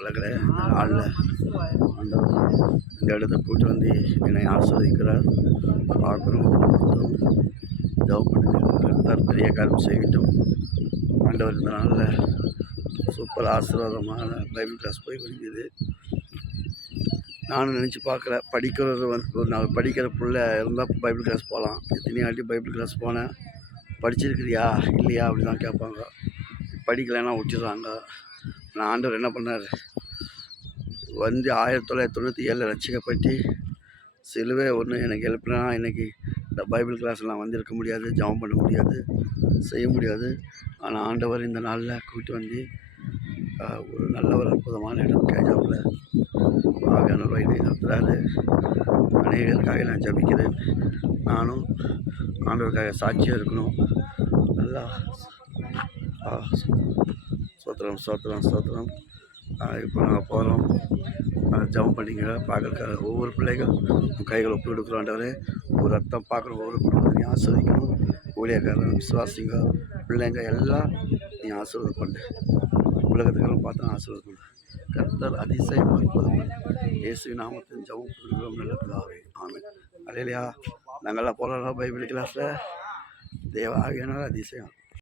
பிள்ளைகளே, இந்த நாளில் ஆண்டவர் இந்த இடத்துக்கு கூட்டி வந்து என்னை ஆஸ்வதிக்கிறார். பார்க்கணும், ஒவ்வொருத்தரும் ஜெபம் பண்ணுங்க. கர்த்தர் பெரிய காரியம் செய்யட்டும். ஆண்டவர் இந்த நாளில் சூப்பர் ஆசீர்வாதமான பைபிள் கிளாஸ் போய் முடிஞ்சுது. நானும் நினச்சி பார்க்கல, படிக்கிறது ஒரு நாள் படிக்கிற பிள்ளை இருந்தால் பைபிள் கிளாஸ் போகலாம். எத்தனையாட்டி பைபிள் கிளாஸ் போனேன். படிச்சிருக்கிறியா இல்லையா அப்படி தான் கேட்பாங்க. படிக்கலைன்னா விட்டுடுறாங்க. நான் ஆண்டவர் என்ன பண்ணார், வந்து 1997 ரட்சிக்கப்பட்டு சிலுவை ஒன்று எனக்கு எழுப்பினா இன்றைக்கி இந்த பைபிள் கிளாஸ் நான் வந்திருக்க முடியாது, ஜெபம் பண்ண முடியாது, செய்ய முடியாது. ஆனால் ஆண்டவர் இந்த நாளில் கூட்டி வந்து ஒரு நல்ல ஒரு அற்புதமான இடம் கேஜாப்பில் ஆவியானவர் வழி நடத்துகிறாரு. அநேகருக்காக நான் ஜபிக்கிறேன். நானும் ஆண்டவருக்காக சாட்சியாக இருக்கணும். நல்லா சோத்திரம் சோத்திரம் சோத்திரம். இப்போ நாங்கள் போகிறோம், ஜபம் பண்ணிங்க. பார்க்குறக்காக ஒவ்வொரு பிள்ளைகள் கைகளை ஒப்பு கொடுக்குறோம். ஆண்டவரே, ஒரு ரத்தம் பார்க்குறோம், ஒவ்வொரு குடும்பத்தையும் ஆசிர்வதிக்கணும். ஊழியக்காரன், விசுவாசிங்க, பிள்ளைங்க எல்லாம் நீ ஆசீர்வாதம் பண்ணு. உலகத்துக்கெல்லாம் பார்த்து ஆசீர்வாதம் பண்ணு. கர்த்தர் அதிசயம் அற்புதம். இயேசு நாமத்தின் ஜெபம் பண்ணுகிறோம் நல்ல பிதாவே, ஆமென். அல்லேலூயா. நாங்கள்லாம் போகிறோம் பைபிள் கிளாஸில். தேவ ஆவியானவர் அதிசயம்.